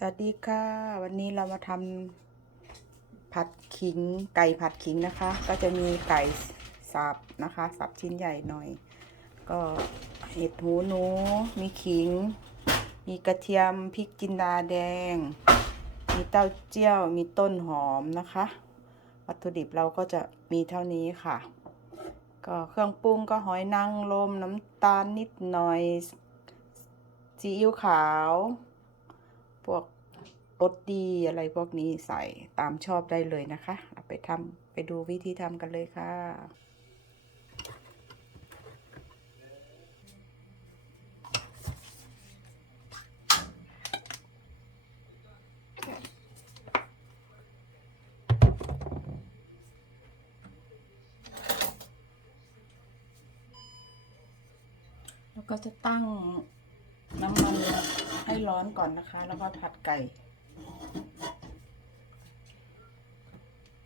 สวัสดีค่ะ วันนี้เรามาทำผัดขิงไก่ผัดขิงนะคะ ก็จะมีไก่สับนะคะ สับชิ้นใหญ่หน่อย ก็เห็ดหูหนู มีขิง มีกระเทียมพริกจินดาแดง มีเต้าเจี้ยว มีต้นหอมนะคะ วัตถุดิบเราก็จะมีเท่านี้ค่ะ ก็เครื่องปรุงก็หอยนางรมน้ำตาลนิดหน่อยซีอิ๊วขาว พวกรสดีอะไรพวกนี้ใส่ตามชอบได้เลยนะคะเอาไปทำไปดูวิธีทำกันเลยค่ะแล้วก็จะตั้ง ให้ร้อนก่อนนะคะ แล้วก็ผัดไก่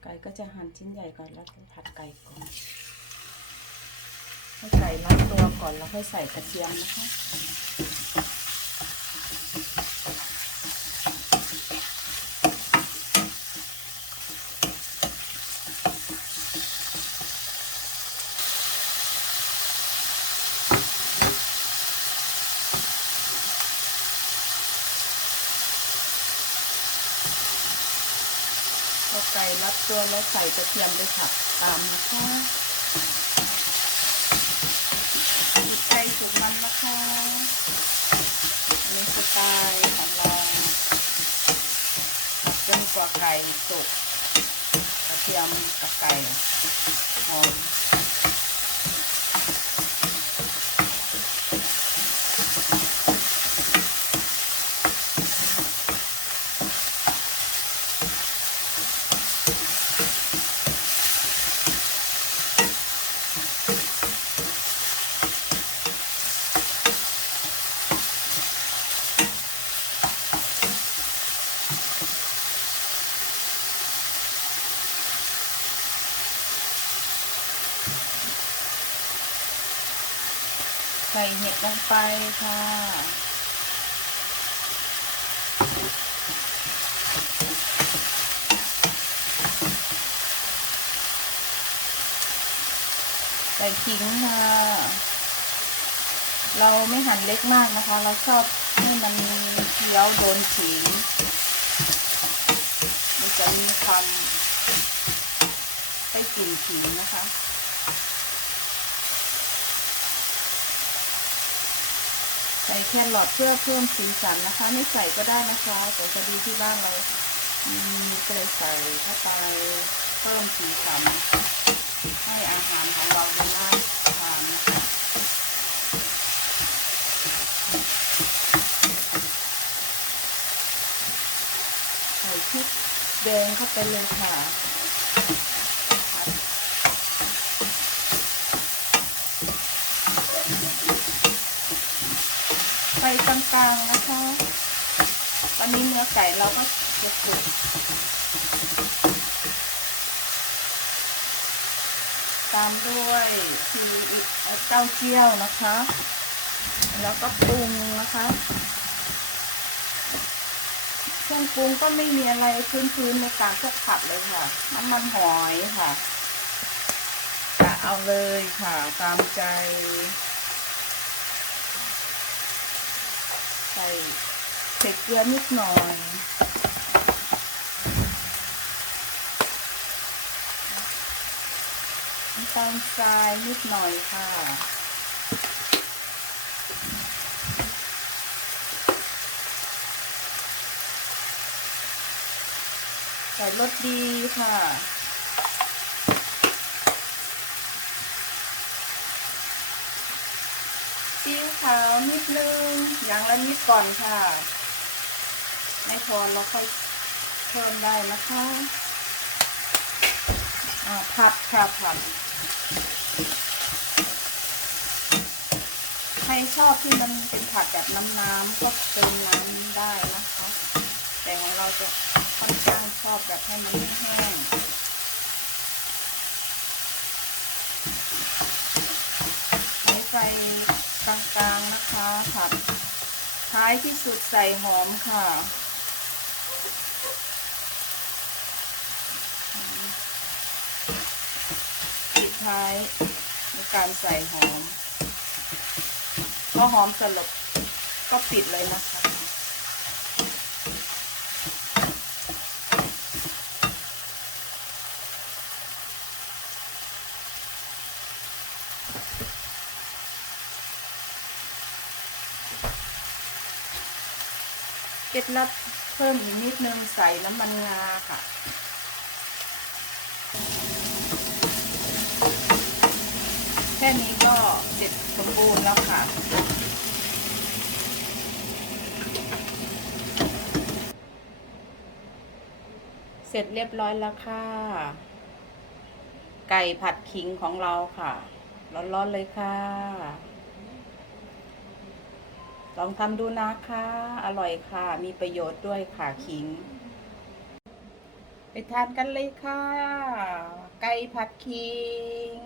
ไก่ก็จะหั่นชิ้นใหญ่ก่อนแล้วก็ผัดไก่ก่อน ให้ไก่รัดตัวก่อนแล้วค่อยใส่กระเทียมนะคะ ใส่รับตัวแล้วใส่กระเทียมไปผัดตามนะคะสุดใจสุกมันนะคะนี่สไตล์ของเราจนกว่าไก่สุกกระเทียมกับไก่หอม ใส่เห็ดลงไปค่ะ ใส่ขิงค่ะ เราไม่หั่นเล็กมากนะคะ เราชอบให้มันเคี้ยวโดนขิง มันจะมีความได้กลิ่นขิงนะคะ ส่แครอทเพื่อเพิ่มสีสันนะคะ ไม่ใส่ก็ได้นะคะแต่พอดีที่บ้านเรามีก็เลยใส่เข้าไปเพิ่มสีสันให้อาหารของเราดูน่าทานนะคะใส่พริกแดงเข้าไปเลยค่ะ ไฟกลางๆนะคะ ตอนนี้เนื้อไก่เราก็จะสุกตามด้วยซีอิ๊วเต้าเจี้ยวนะคะ แล้วก็ปรุงนะคะ เครื่องปรุงก็ไม่มีอะไรพื้นๆในการพวกผัดเลยค่ะ น้ำมันหอยค่ะกะเอาเลยค่ะตามใจ ใส่ใส่เกลือนิดหน่อยน้ำตาลทรายนิดหน่อยค่ะใส่รสดีค่ะ ซีอิ๊วขาวนิดนึงอย่างละนิดก่อนค่ะ ไม่พอเราค่อยเพิ่มได้นะคะผัดค่ะผัดใครชอบที่มันเป็นผัดแบบน้ำๆก็เติมน้ำได้นะคะ แต่ของเราจะค่อนข้างชอบแบบให้มันแห้งๆ กลางๆนะคะผัดท้ายที่สุดใส่หอมค่ะปิดท้ายในการใส่หอมพอหอมสลบก็ปิดเลยนะคะ เคล็ดลับเพิ่มอีกนิดนึงใส่น้ำมันงาค่ะ แค่นี้ก็เสร็จสมบูรณ์แล้วค่ะเสร็จเรียบร้อยแล้วค่ะ ไก่ผัดขิงของเราค่ะ ร้อนๆเลยค่ะ ลองทำดูนะคะ อร่อยค่ะ มีประโยชน์ด้วยค่ะขิง ไปทานกันเลยค่ะ ไก่ผัดขิง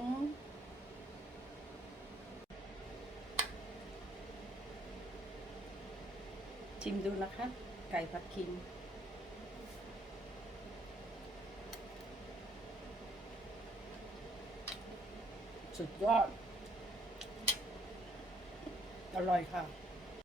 ชิมดูนะคะ ไก่ผัดขิงสุดยอด อร่อยค่ะ